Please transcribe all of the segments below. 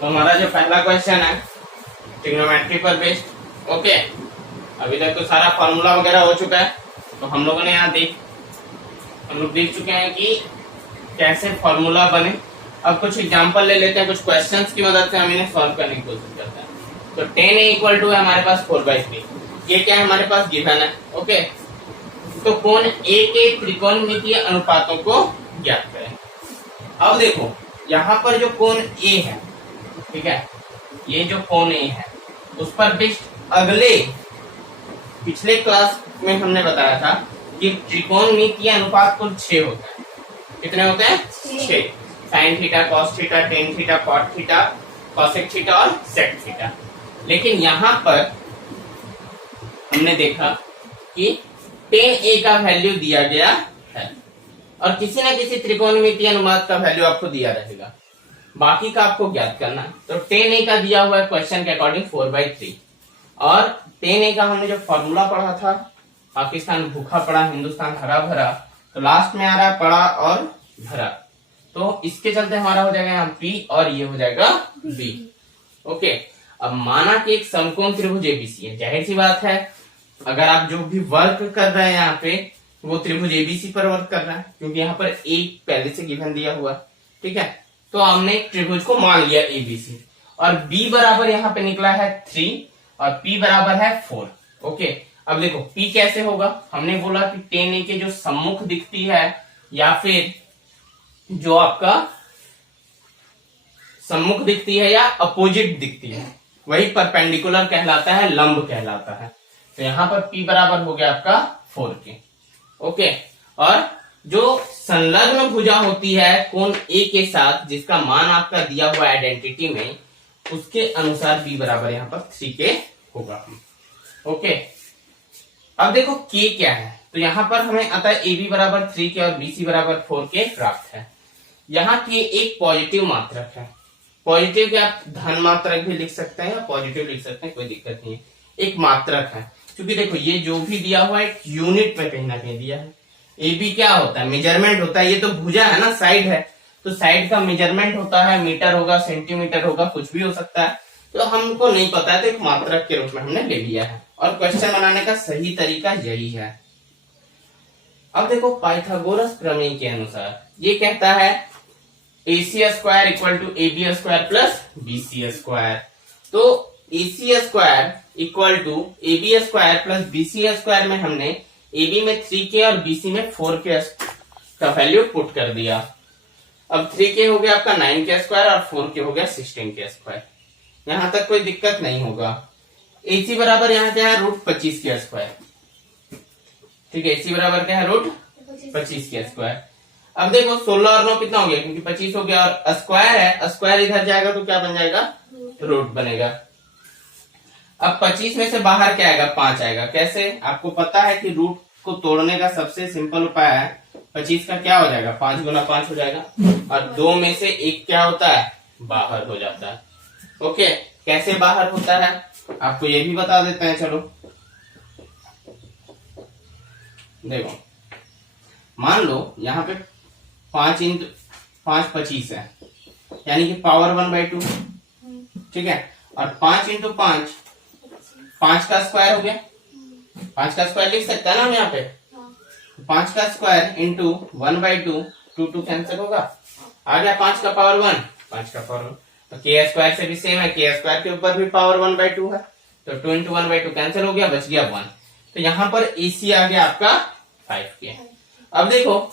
तो हमारा जो पहला क्वेश्चन है ट्रिग्नोमेट्री पर बेस्ड। ओके, अभी तक तो सारा फॉर्मूला वगैरह हो चुका है। तो हम लोग देख चुके हैं कि कैसे फॉर्मूला बने। अब कुछ एग्जांपल ले लेते हैं, कुछ क्वेश्चंस की मदद से हम इन्हें सॉल्व करने की कोशिश करते हैं। तो 10 इक्वल टू है हमारे पास 4/3, ये क्या है हमारे पास गिवन है। ओके, तो कोण ए के त्रिकोणमितीय अनुपातों को ज्ञात करें। अब देखो यहाँ पर जो कोण ए है, ठीक है, ये जो कोण ए है उस पर बेस्ड अगले पिछले क्लास में हमने बताया था कि त्रिकोणमितीय अनुपात कुल 6 होता है। कितने होते हैं? 6। Sine theta, cos theta, tan theta, cot theta, cosec theta और सेक थीटा। लेकिन यहाँ पर हमने देखा कि टेन ए का वैल्यू दिया गया है और किसी न किसी त्रिकोणमितीय अनुपात का वैल्यू आपको दिया रहेगा, बाकी का आपको ज्ञात करना है। तो टेन ए का दिया हुआ है क्वेश्चन के अकॉर्डिंग 4/3 और टेन ए का हमने जो फॉर्मूला पढ़ा था, पाकिस्तान भूखा पड़ा हिंदुस्तान हरा भरा, तो लास्ट में आ रहा है पड़ा और भरा, तो इसके चलते हमारा हो जाएगा यहाँ P और ये हो जाएगा B। ओके, अब माना कि एक समकोण त्रिभुज एबीसी है, जाहिर सी बात है अगर आप जो भी वर्क कर रहे हैं यहाँ पे वो त्रिभुज एबीसी पर वर्क कर रहा है, क्योंकि यहाँ पर ए पहले से गिवन दिया हुआ है। ठीक है, तो हमने एक त्रिभुज को मान लिया एबीसी और बी बराबर यहाँ पे निकला है 3 और पी बराबर है 4। ओके, अब देखो पी कैसे होगा, हमने बोला कि टेन ए के जो सम्मुख दिखती है या फिर जो आपका सम्मुख दिखती है या अपोजिट दिखती है वही परपेंडिकुलर कहलाता है, लंब कहलाता है। तो यहाँ पर P बराबर हो गया आपका 4 के। ओके, और जो संलग्न भुजा होती है कोण A के साथ जिसका मान आपका दिया हुआ आइडेंटिटी में, उसके अनुसार B बराबर यहाँ पर 3 के होगा। ओके, अब देखो K क्या है, तो यहाँ पर हमें आता है AB बराबर 3 के और BC बराबर 4 के प्राप्त है। यहाँ K एक पॉजिटिव मात्रक है, पॉजिटिव के आप धन मात्रक भी लिख सकते हैं या पॉजिटिव लिख सकते हैं, कोई दिक्कत नहीं है, एक मात्रक है। क्योंकि देखो ये जो भी दिया हुआ है एक यूनिट में कहीं ना कहीं दिया है। ए बी क्या होता है? मेजरमेंट होता है। ये तो भुजा है ना, साइड है, तो साइड का मेजरमेंट होता है, मीटर होगा, सेंटीमीटर होगा, कुछ भी हो सकता है। तो हमको नहीं पता है तो एक मात्रक के रूप में हमने ले लिया है और क्वेश्चन बनाने का सही तरीका यही है। अब देखो पाइथागोरस प्रमेय के अनुसार ये कहता है AC square equal to AB square plus BC square. तो AC square equal to AB square plus BC square में हमने AB में 3K और BC में 4K का वैल्यू पुट कर दिया। अब 3K हो गया आपका 9K स्क्वायर और 4K हो गया 16K स्क्वायर। यहां तक कोई दिक्कत नहीं होगा। AC बराबर यहाँ क्या है? √25K square. ठीक है, AC बराबर क्या है? √25K square. अब देखो 16 और 9 कितना हो गया, क्योंकि 25 हो गया और स्क्वायर है, स्क्वायर इधर जाएगा तो क्या बन जाएगा? रूट बनेगा। अब 25 में से बाहर क्या आएगा? 5 आएगा। कैसे? आपको पता है कि रूट को तोड़ने का सबसे सिंपल उपाय है 25 का क्या हो जाएगा? 5 गुना 5 हो जाएगा और 2 में से 1 क्या होता है? बाहर हो जाता है। ओके, कैसे बाहर होता है आपको ये भी बता देते हैं। चलो देखो, मान लो यहाँ पे 5 इंटू 5 25 है, यानी कि पावर 1/2। ठीक है, और 5 इंटू 5 5 का स्क्वायर हो गया। 5 का स्क्वायर लिख सकता है ना हम यहाँ पे। 5 का स्क्वायर इंटू 1/2, 2 कैंसिल होगा, आ गया 5 का पावर 1, 5 का पावर 1। तो के स्क्वायर से भी सेम है, के स्क्वायर के ऊपर भी पावर 1/2 है, तो 2 इंटू 1/2 कैंसिल हो गया, बच गया 1। तो यहाँ पर AC आ गया आपका 5K। अब देखो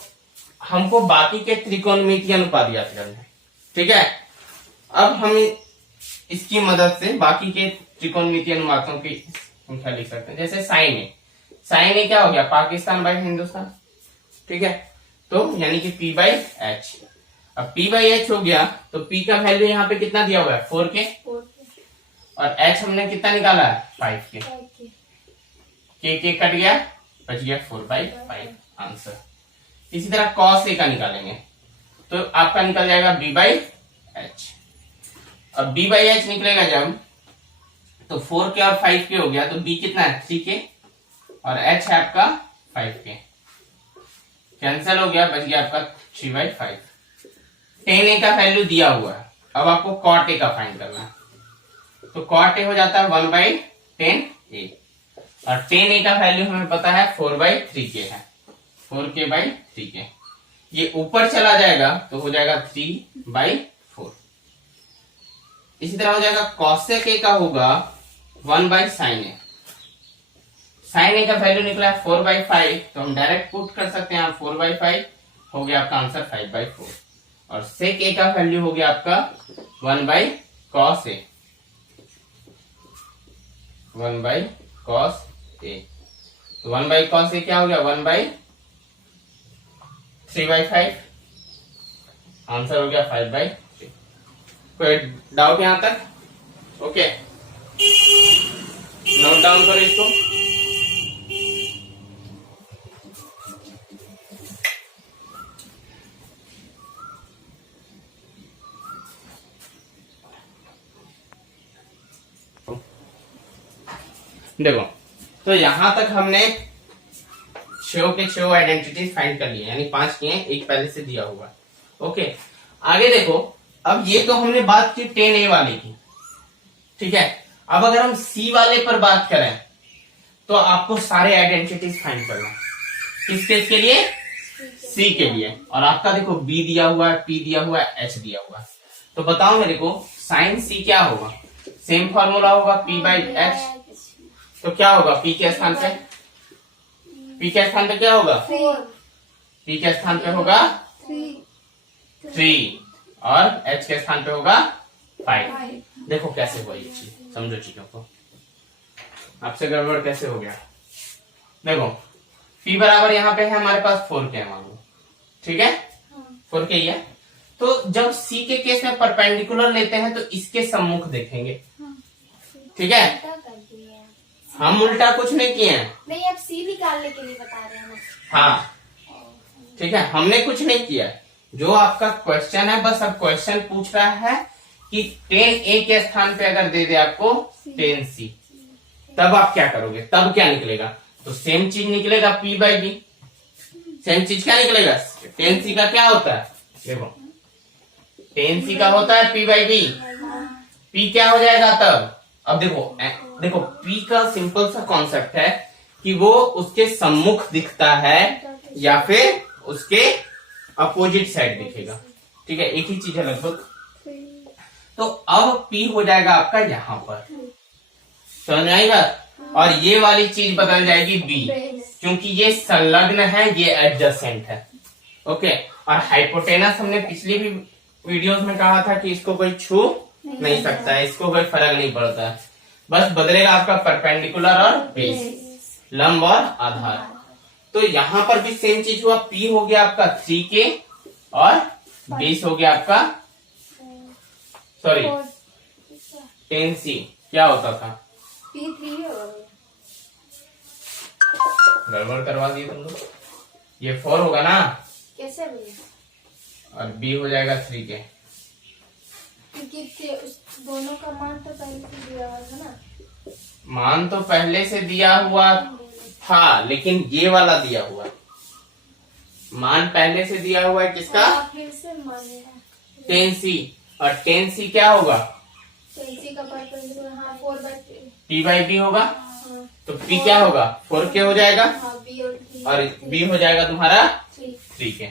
हमको बाकी के त्रिकोणमितीय अनुपात ज्ञात करना है। ठीक है, अब हम इसकी मदद से बाकी के त्रिकोणमितीय अनुपातों की संख्या लिख सकते हैं। जैसे साइन ए क्या हो गया? पाकिस्तान बाई हिंदुस्तान। ठीक है, तो यानी कि P/H। अब P/H हो गया तो P का वैल्यू यहाँ पे कितना दिया हुआ है? 4K और H हमने कितना निकाला है? 5K। K कट गया, बच गया 4/5 आंसर। इसी तरह cos A का निकालेंगे तो आपका निकल जाएगा B/H। अब B/H निकलेगा जब, तो 4K और 5K हो गया, तो B कितना है? 3K और H है आपका 5K। कैंसिल हो गया, बच गया आपका 3/5। tan A का वैल्यू दिया हुआ है, अब आपको कॉट ए का फाइंड करना है, तो कॉट ए हो जाता है 1/10 और 10 का वैल्यू हमें पता है 4/3 है, 4k/3। ये ऊपर चला जाएगा तो हो जाएगा 3/4। इसी तरह हो जाएगा कॉसेक ए का होगा 1/sin ए। साइन ए का वैल्यू निकला है 4/5, तो हम डायरेक्ट पुट कर सकते हैं 4/5 हो गया आपका आंसर 5/4। और सेक ए का वैल्यू हो गया आपका 1/cos ए, 1/cos ए। तो 1/cos ए क्या हो गया 1/3/5, आंसर हो गया 5/3। कोई डाउट यहां तक? ओके, नोट डाउन करो इसको। देखो, तो यहां तक हमने 6 के 6 आइडेंटिटीज फाइंड कर लिए, यानी 5 किए, एक पहले से दिया हुआ। ओके, आगे देखो, अब ये तो हमने बात की 10A वाले की, ठीक है। अब अगर हम C वाले पर बात करें तो आपको सारे आइडेंटिटीज फाइंड करना, किस केस के लिए? C के लिए। और आपका देखो B दिया हुआ है, P दिया हुआ है, H दिया हुआ है, तो बताओ मेरे को साइन C क्या होगा? सेम फॉर्मूला होगा P/H। तो क्या होगा P के स्थान पे? P के स्थान पे क्या होगा? P के स्थान पे होगा 3 और H के स्थान पे होगा 5। देखो कैसे हुआ ये चीज, समझो चीजों को। आपसे गड़बड़ कैसे हो गया? देखो P बराबर यहाँ पे है हमारे पास 4k मान लो, ठीक है, 4k ही है। तो जब C के केस में परपेंडिकुलर लेते हैं तो इसके सम्मुख देखेंगे, ठीक है। हम उल्टा कुछ नहीं किए हैं, नहीं, अब C निकालने के लिए बता रहे हैं ना। हाँ, ठीक है, हमने कुछ नहीं किया। जो आपका क्वेश्चन है, बस अब क्वेश्चन पूछ रहा है कि 10A के स्थान पे अगर दे दे आपको 10C, तब आप क्या करोगे? तब क्या निकलेगा? तो सेम चीज निकलेगा P/B। सेम चीज क्या निकलेगा? 10C का क्या होता है? देखो 10C का होता है P/B। P क्या हो जाएगा तब? अब देखो P का सिंपल सा कॉन्सेप्ट है कि वो उसके सम्मुख दिखता है या फिर उसके अपोजिट साइड दिखेगा, ठीक है, एक ही चीज है लगभग। तो अब P हो जाएगा आपका यहां पर, समझ आएगा। और ये वाली चीज बदल जाएगी B, क्योंकि ये संलग्न है, ये एडजेसेंट है। ओके, और हाइपोटेनस हमने पिछली भी वीडियोस में कहा था कि इसको कोई छू नहीं सकता है, इसको कोई फर्क नहीं पड़ता है, बस बदलेगा आपका परपेंडिकुलर और बेस, लंब और आधार। तो यहां पर भी सेम चीज हुआ, P हो गया आपका 3k और बेस हो गया आपका 10C। क्या होता था? P3 गड़बड़ करवा दिए तुम लोग। ये 4 होगा ना, कैसे भैया? और B हो जाएगा 3k। क्योंकि उस दोनों का मान तो पहले से दिया हुआ था ना। मान तो पहले से दिया हुआ था, लेकिन ये वाला दिया हुआ मान पहले से दिया हुआ है किसका? फिर से माने 10C। और 10C क्या होगा? 10C का परपेंडिकुलर, हाँ, 4/3 P/B होगा, हाँ, तो P क्या होगा? 4k हो जाएगा, हाँ, B और B हो जाएगा तुम्हारा 3। 3k,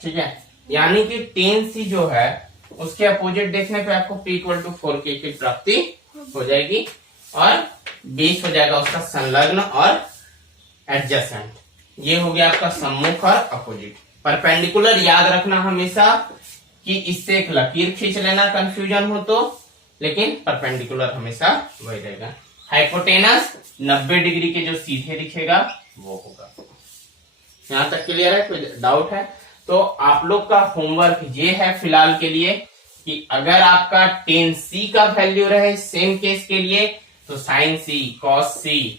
ठीक है। यानी कि 10C जो है उसके अपोजिट देखने पे आपको P = 4k की प्राप्ति हो जाएगी, और बेस हो जाएगा उसका संलग्न और एडजेसेंट। ये हो गया आपका सम्मुख और अपोजिट। परपेंडिकुलर याद रखना हमेशा कि इससे एक लकीर खींच लेना कंफ्यूजन हो तो, लेकिन परपेंडिकुलर हमेशा वही रहेगा। हाइपोटेनस 90 डिग्री के जो सीधे दिखेगा वो होगा। यहां तक क्लियर है? कोई डाउट है? तो आप लोग का होमवर्क ये है फिलहाल के लिए कि अगर आपका 10C का वैल्यू रहे सेम केस के लिए, तो sin C, cos C,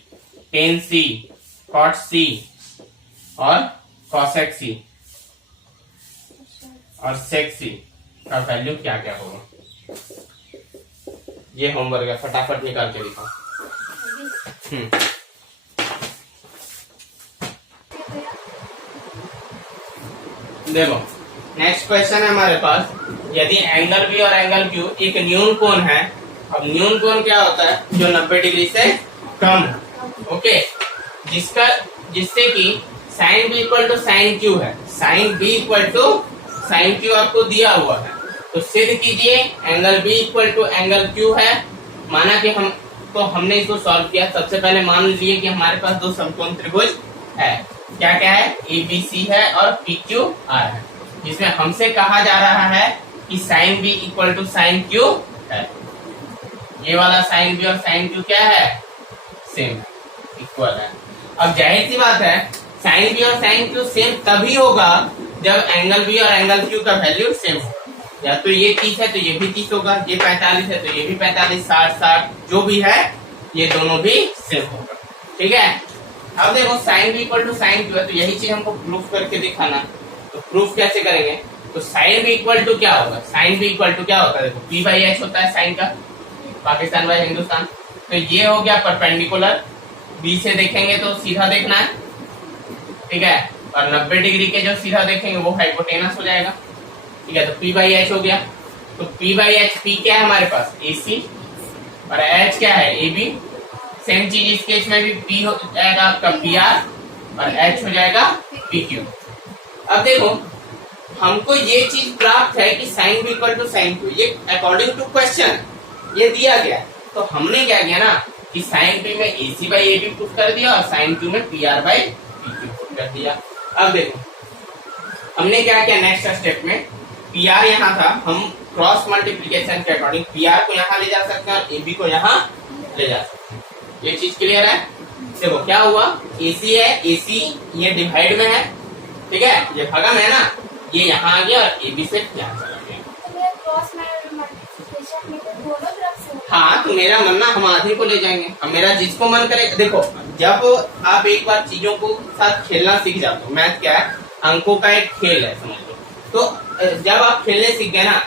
10C, cot C और cosec C और sec C का वैल्यू क्या क्या होगा, ये होमवर्क है, फटाफट निकाल के दिखाओ। देखो नेक्स्ट क्वेश्चन है हमारे पास, यदि एंगल बी और एंगल क्यू एक न्यून कोण है। अब न्यून कोण क्या होता है? जो 90 डिग्री से कम है। ओके, जिससे कि sine B equal to sine Q है, sine B equal to sine Q आपको दिया हुआ है, तो सिद्ध कीजिए angle B equal to angle Q है। माना कि हमने इसको सॉल्व किया। सबसे पहले मान लीजिए कि हमारे पास दो समकोण त्रिभुज है। क्या क्या है? ABC है और PQR है, जिसमें हमसे कहा जा रहा है कि sine B equal to sine Q है। ये वाला साइन बी और साइन क्यू क्या है? सेम, इक्वल है। अब जाहिर सी बात है, साइन बी और साइन क्यू सेम तभी होगा जब एंगल बी और एंगल क्यू का वैल्यू सेम होगा। या तो ये 30 है तो ये भी 30 होगा, ये 45 है तो ये भी 45, 60 60 जो भी है ये दोनों भी सेम होगा। ठीक है, अब देखो sine B equal to sine Q है, तो यही चीज हमको प्रूफ करके दिखाना। तो प्रूफ कैसे करेंगे? तो साइन बी इक्वल टू क्या होगा? साइन बी इक्वल टू क्या होता है? देखो P/H होता है साइन का, पाकिस्तान बाय हिंदुस्तान। तो ये हो गया परपेंडिकुलर, बी से देखेंगे तो सीधा देखना है, ठीक है, और 90 डिग्री के जो सीधा देखेंगे वो हाइपोटेनस हो जाएगा। ठीक है, तो P/H हो गया। तो P/H, P क्या है हमारे पास? AC, और H क्या है? AB। सेम चीज इस केस में भी P हो जाएगा आपका PR और H हो जाएगा PQ। अब देखो हमको ये चीज प्राप्त है कि sine B equal to sine Q, ये अकॉर्डिंग टू क्वेश्चन ये दिया गया। तो हमने क्या किया ना कि साइन बी में AC/AB पुट कर दिया और साइन क्यू में PR/PQ पुट कर दिया। अब देखो हमने क्या किया नेक्स्ट स्टेप में, PR यहाँ था, हम क्रॉस मल्टीप्लीकेशन के अकॉर्डिंग PR को यहाँ ले जा सकते हैं और AB को यहाँ ले जा सकते हैं। ये चीज क्लियर है? देखो क्या हुआ, AC है, AC ये डिवाइड में है, ठीक है, ये भागम है ना, ये यहाँ आ गया और AB से यहाँ चला गया। क्रॉस मल्टीप्लिकेशन में तो दोनों तरफ से हाँ, तो मेरा मानना हम आधे को ले जाएंगे। अब मेरा जिसको मन करे, देखो जब आप एक बार चीजों को साथ खेलना सीख जाते हो, मैथ क्या है? अंकों का एक खेल है, समझ लो। तो जब आप खेलने सीख गए ना,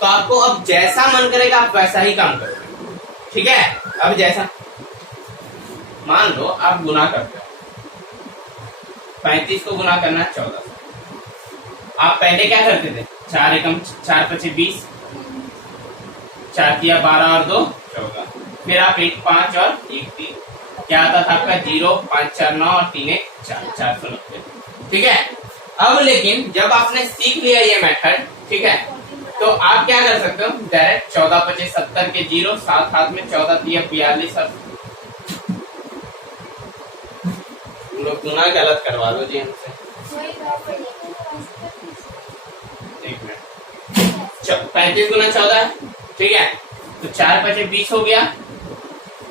तो आपको अब जैसा मन करेगा आप वैसा ही काम करोगे। ठीक है, अब जैसा मान लो आप गुना करते हो, 35 को गुना करना है 14 से। आप पहले क्या करते थे? 4 एकम 4 पचे 20, 4 तिया 12 और 2 14, फिर आप 1 5 और 1 3, क्या आता था आपका 0 5 4 9 और 3 1 4, 490। ठीक है, अब लेकिन जब आपने सीख लिया ये मेथड, ठीक है, तो आप क्या कर सकते हो? डायरेक्ट 14 पचे 70 के 0, 7 हाथ में 14 तिया 42 और लोग गुना गलत करवा दो जी हमसे। एक मिनट, 35 गुना 14, ठीक है, तो 4 पचे 20 हो गया,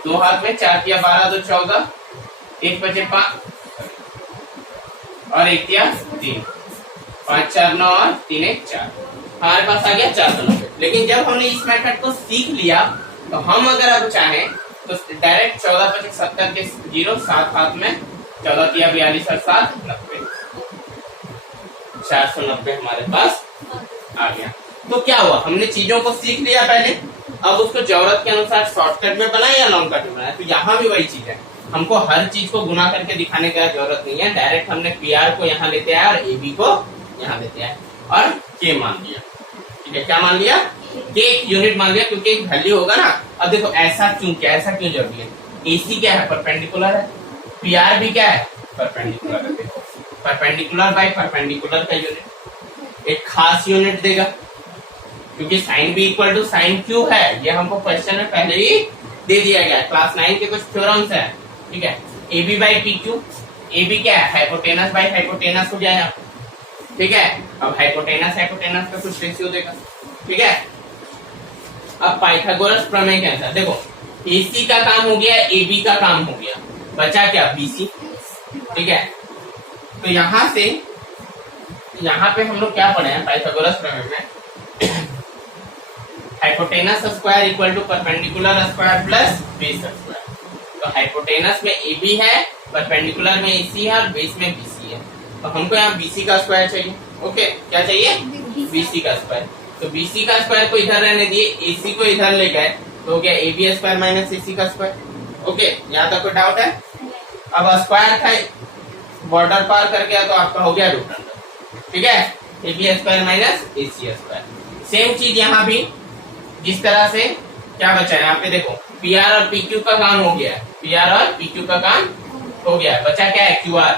2 हाथ में 4 तिया 12 2 14, 1 पचे 5 और 1 तिया 3, 5 4 9 और 3 1 4, हमारे पास आ गया 490। लेकिन जब हमने इस मेथड को सीख लिया तो हम अगर अब चाहें तो डायरेक्ट 14 पचे 70 के 0, 7 हाथ में 14 तिया 42 और 7 90, 490 हमारे पास आ गया। तो क्या हुआ, हमने चीजों को सीख लिया पहले, अब उसको जरूरत के अनुसार शॉर्टकट में बनाया या लॉन्ग कट में बनाया। तो यहाँ भी वही चीज है, हमको हर चीज को गुना करके दिखाने की जरूरत नहीं है। डायरेक्ट हमने PR को यहाँ लेते आए और AB को यहाँ लेते आए और K मान लिया। ठीक है, क्या मान लिया? K एक यूनिट मान लिया, क्योंकि एक वैल्यू होगा ना। अब देखो ऐसा क्यों जरूरी है? AC क्या है? परपेंडिकुलर है। PR भी क्या है? परपेंडिकुलर है। परपेंडिकुलर बाय परपेंडिकुलर का यूनिट एक खास यूनिट देगा, क्योंकि sine B equal to sine Q है। ये हमको क्वेश्चन में पहले ही दे दिया गया है, क्लास 9 के कुछ थ्योरम्स है। ठीक है, AB बाई PQ, AB क्या है? हाइपोटेनस बाई हाइपोटेनस हो जाएगा। ठीक है, अब हाइपोटेनस का कुछ रेशियो देगा। ठीक है, अब पाइथागोरस प्रमेय के अनुसार देखो AC का काम हो गया, AB का काम हो गया, बचा क्या? BC। ठीक है, तो यहाँ से यहाँ पे हम लोग क्या पढ़े हैं पाइथागोरस प्रमेय में? Hypotenuse square equal to perpendicular square plus base square. तो हाइपोटेनस में AB है, परपेंडिकुलर में AC है और बेस में BC है। तो हमको यहाँ BC का स्क्वायर चाहिए। ओके, क्या चाहिए? BC का स्क्वायर। तो BC का स्क्वायर को इधर रहने दिए, AC को इधर ले गए, तो हो गया AB स्क्वायर माइनस AC का स्क्वायर। ओके, यहाँ तक कोई डाउट है? अब स्क्वायर था, बॉर्डर पार कर गया तो आपका हो गया रूट अंडर। ठीक है, A B square minus A C square. Same चीज यहाँ भी, जिस तरह से क्या बचा है यहाँ पे देखो, पी आर और पी क्यू का काम हो गया है, पी आर और पी क्यू का काम हो गया है, बचा क्या है क्यू आर।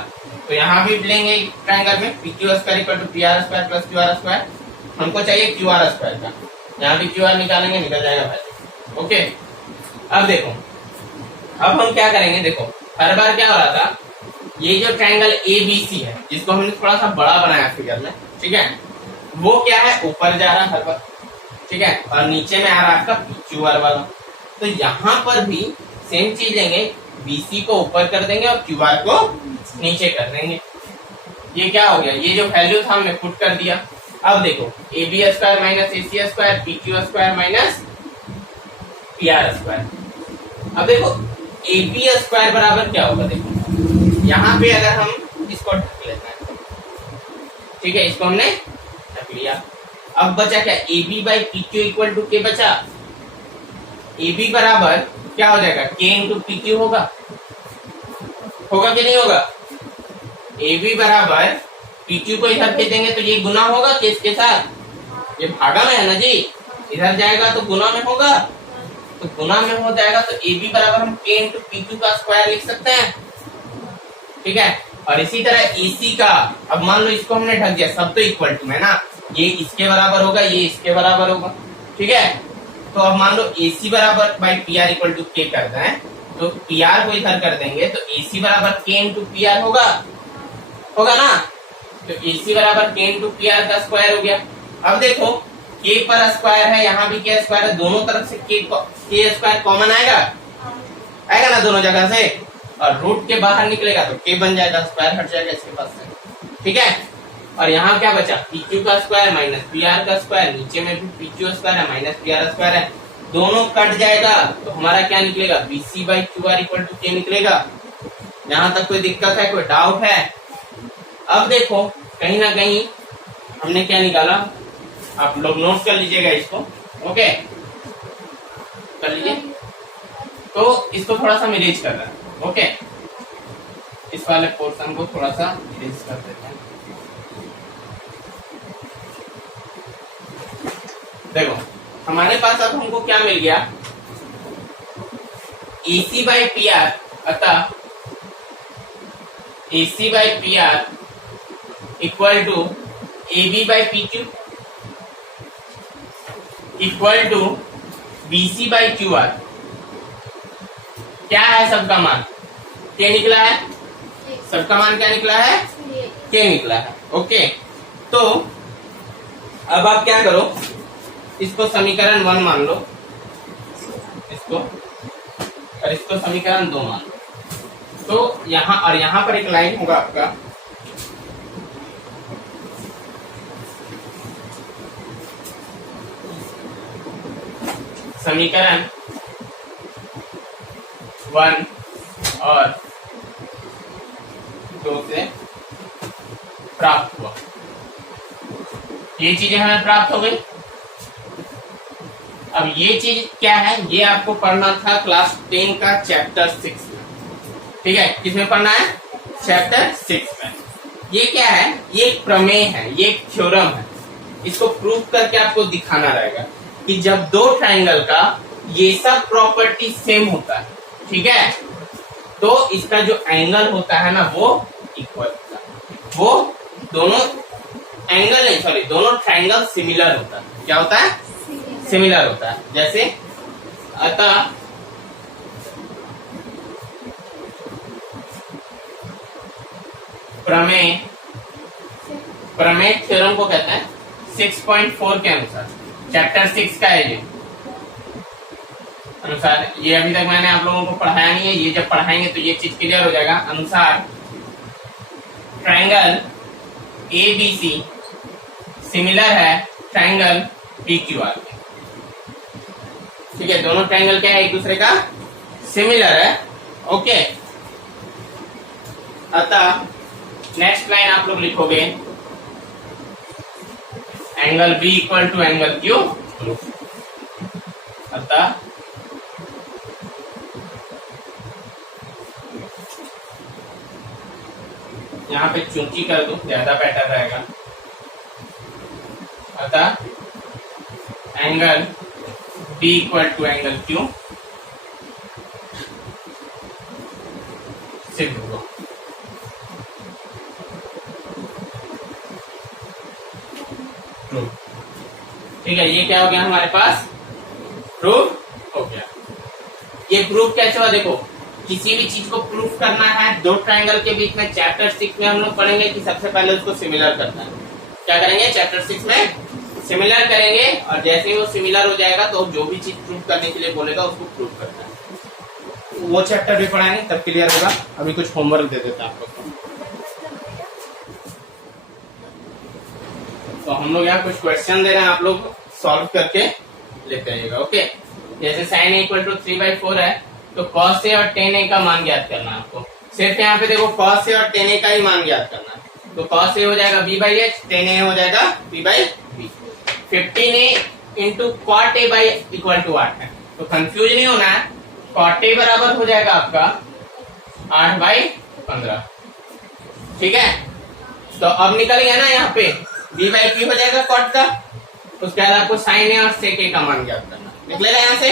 तो यहाँ भी लेंगे ट्रायंगल में P Q square equal to P R square plus Q R square, हमको चाहिए क्यू आर स्क्वायर का, यहाँ भी क्यू आर निकालेंगे, निकल जाएगा वैल्यू। ओके, अब देखो, अब हम क्या करेंगे, देखो हर बार क्या हो रहा था, ये जो ट्रायंगल ए बी सी है, जिसको हमने थोड़ा सा बड़ा बनाया फिगर में, ठीक है, वो क्या है ऊपर जा रहा है हर बार, ठीक है, और नीचे में आ रहा है आपका क्यू आर वाला। तो यहाँ पर भी सेम चीज लेंगे, बीसी को ऊपर कर देंगे और क्यू आर को नीचे कर देंगे। ये क्या हो गया, ये जो वैल्यू था हमने पुट कर दिया। अब देखो A B square minus A C square P Q square minus P R square. अब देखो ए बी स्क्वायर बराबर क्या होगा, देखो यहाँ पे अगर हम इसको ढक लेते हैं, ठीक है, इसको हमने ढक लिया। अब बचा क्या, A B by P Q equal to k बचा, ए बी बराबर क्या हो जाएगा के इंटू पी क्यू होगा कि नहीं होगा। ए बी बराबर पी क्यू को इधर भेज देंगे तो ये गुना होगा किसके साथ, ये भागा में है ना जी, इधर जाएगा तो गुना में होगा, तो गुना में हो जाएगा, तो ए बी बराबर हम के इंटू पी क्यू का स्क्वायर लिख सकते हैं, ठीक है। और इसी तरह ए सी का, अब मान लो इसको हमने ढक दिया, सब तो इक्वल टू है ना, ये इसके बराबर होगा, ये इसके बराबर होगा, ठीक है। तो अब मान लो ए सी बराबर by P R equal to k करते हैं, तो पी आर को इधर कर देंगे तो ए सी बराबर के इंटू पी आर होगा ना, तो ए सी बराबर के इंटू पी आर का स्क्वायर हो गया। अब देखो के पर स्क्वायर है, यहाँ भी के स्क्वायर है, दोनों तरफ से के स्क्वायर कॉमन आएगा ना दोनों जगह से, और रूट के बाहर निकलेगा तो के बन जाएगा, स्क्वायर हट जाएगा इसके पास से, ठीक है। और यहाँ क्या बचा, पी क्यू का स्क्वायर माइनस पी आर का स्क्वायर, नीचे में भी पी क्यू स्क्वायर है माइनस पी आर स्क्वायर है, दोनों कट जाएगा तो हमारा क्या निकलेगा, B C by Q R equal to k निकलेगा। यहाँ तक कोई दिक्कत है, कोई डाउट है। अब देखो कहीं ना कहीं हमने क्या निकाला, आप लोग नोट कर लीजिएगा इसको, ओके कर लीजिए। तो इसको थोड़ा सा मिरेज कर रहा है, ओके, इस वाले पोर्शन को थोड़ा सा मिरेज कर देते हैं। देखो हमारे पास अब हमको क्या मिल गया, A C by P R, अतः A C by P R equal to A B by P Q equal to B C by Q R. क्या है सबका मान, के निकला है, सबका मान क्या निकला है, के निकला है, ओके। तो अब आप क्या करो, इसको समीकरण 1 मान लो, इसको, और इसको समीकरण 2 मान लो। तो यहाँ और यहाँ पर एक लाइन होगा आपका, समीकरण 1 और 2 से प्राप्त हुआ, ये चीजें हमें प्राप्त हो गई। अब ये चीज क्या है, ये आपको पढ़ना था क्लास 10 का चैप्टर 6 में, ठीक है, किसमें पढ़ना है, चैप्टर 6 में। ये क्या है, ये एक प्रमेय है, ये एक थ्योरम है, इसको प्रूव करके आपको दिखाना रहेगा कि जब दो ट्रायंगल का ये सब प्रॉपर्टी सेम होता है, ठीक है, तो इसका जो एंगल होता है ना वो इक्वल होता है, वो दोनों एंगल नहीं, सॉरी, दोनों ट्रायंगल सिमिलर होता है। क्या होता है, सिमिलर होता है। जैसे अतः प्रमेय थ्योरम को कहते हैं 6.4 के अनुसार, चैप्टर 6 का है ये अनुसार, ये अभी तक मैंने आप लोगों को पढ़ाया नहीं है, ये जब पढ़ाएंगे तो ये चीज क्लियर हो जाएगा। अनुसार triangle A B C similar है ट्रायंगल पी क्यू आर, ठीक है, दोनों ट्रायंगल क्या है, एक दूसरे का सिमिलर है, ओके। अतः नेक्स्ट लाइन आप लोग लिखोगे angle B equal to angle Q, अतः यहाँ पे चूंकि कर दो, ज्यादा बेटर रहेगा, अतः angle B equal to angle Q सिद्ध हुआ। ठीक है, ये क्या हो गया हमारे पास, प्रूफ हो गया। ये प्रूफ कैसे हुआ, देखो किसी भी चीज को प्रूफ करना है दो ट्रायंगल के बीच में, चैप्टर 6 में हम लोग पढ़ेंगे कि सबसे पहले उसको सिमिलर करना है। क्या करेंगे, चैप्टर 6 में सिमिलर करेंगे, और जैसे ही वो सिमिलर हो जाएगा तो जो भी चीज प्रूफ करने के लिए बोलेगा उसको प्रूफ करना है। वो चैप्टर भी पढ़ाएंगे तब क्लियर होगा। अभी कुछ होमवर्क दे देता है आप लोग को। तो हम लोग यहाँ कुछ क्वेश्चन दे रहे हैं, आप लोग सॉल्व करके लेते रहिएगा। ओके, जैसे sin a इक्वल टू 3/4 है, तो cos a और tan a का मान ज्ञात करना है आपको। सिर्फ यहाँ पे देखो cos a और tan a का ही मान ज्ञात करना है। तो cos a हो जाएगा b/h, tan a हो जाएगा b/b। 15a into cot a by equal to 8 है, तो कंफ्यूज नहीं होना है। cot a बराबर हो जाएगा आपका 8/15। ठीक है, तो अब निकल गया ना यहाँ पे b/p हो जाएगा cot का, उसके बाद आपको sin a और sec a का मान ज्ञात करना। निकलेगा यहाँ से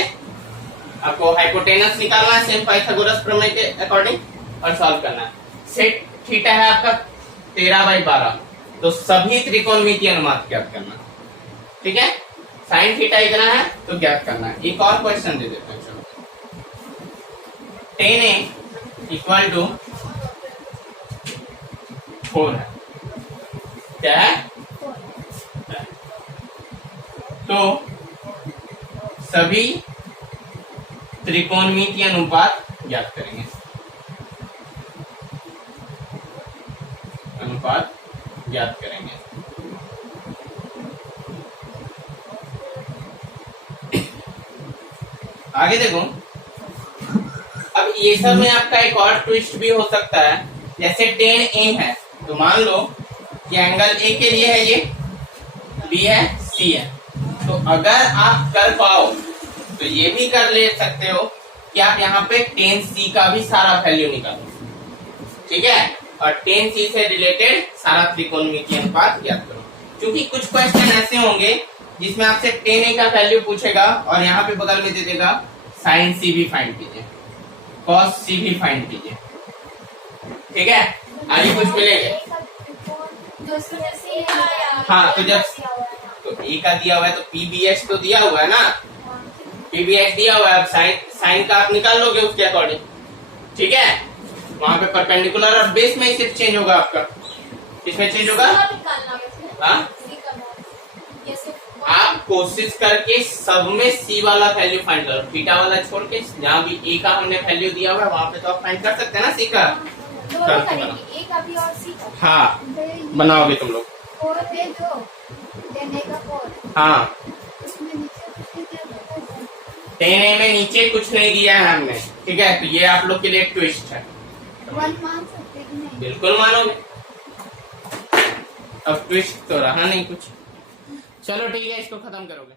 आपको हाइपोटेनस निकालना है सेम पाइथागोरस प्रमेय के अकॉर्डिंग और सॉल्व करना है। सेक थीटा है आपका 13/12, तो सभी त्रिकोणमितीय अनुपात ज्ञात करना। ठीक है, साइन थीटा इतना है तो ज्ञात करना है। एक और क्वेश्चन दे देते हैं, चलो। tan a इक्वल टू 4 है, क्या है, तो सभी त्रिकोणमितीय अनुपात ज्ञात करेंगे। अनुपात ज्ञात करेंगे। आगे देखो, अब ये सब में आपका एक और ट्विस्ट भी हो सकता है। जैसे tan a है, तो मान लो कि एंगल a के लिए है ये, b है, c है। तो अगर आप कर पाओ तो ये भी कर ले सकते हो कि आप यहाँ पे tan c का भी सारा वैल्यू निकालो। ठीक है, और tan c से रिलेटेड सारा त्रिकोणमितीय अनुपात ज्ञात करो। क्योंकि कुछ क्वेश्चन ऐसे होंगे जिसमें आपसे tan a का वैल्यू पूछेगा और यहाँ पे बगल में दे देगा sin c भी फाइंड कीजिए, cos c भी फाइंड कीजिए। ठीक है, आगे कुछ मिलेंगे। हाँ, तो जब तो a का दिया हुआ है तो pbh तो दिया हुआ है ना, pbh दिया हुआ है। अब साइन का आप निकाल लोगे उसके अकॉर्डिंग। ठीक है, वहां पे परपेंडिकुलर और बेस में ही सिर्फ चेंज होगा आपका। किसमें चेंज होगा, हाँ, आप कोशिश करके सब में c वाला वैल्यू फाइंड करो, थीटा वाला छोड़ के। जहाँ भी a का हमने वैल्यू दिया हुआ है वहां पे तो आप फाइंड कर सकते हैं ना c का। हाँ, बनाओगे तुम लोग। हाँ, tan a में नीचे कुछ नहीं दिया है हमने। ठीक है, तो ये आप लोग के लिए एक ट्विस्ट है। मान सकते कि नहीं? बिल्कुल मानोगे। अब ट्विस्ट तो रहा नहीं कुछ। चलो ठीक है, इसको खत्म करोगे।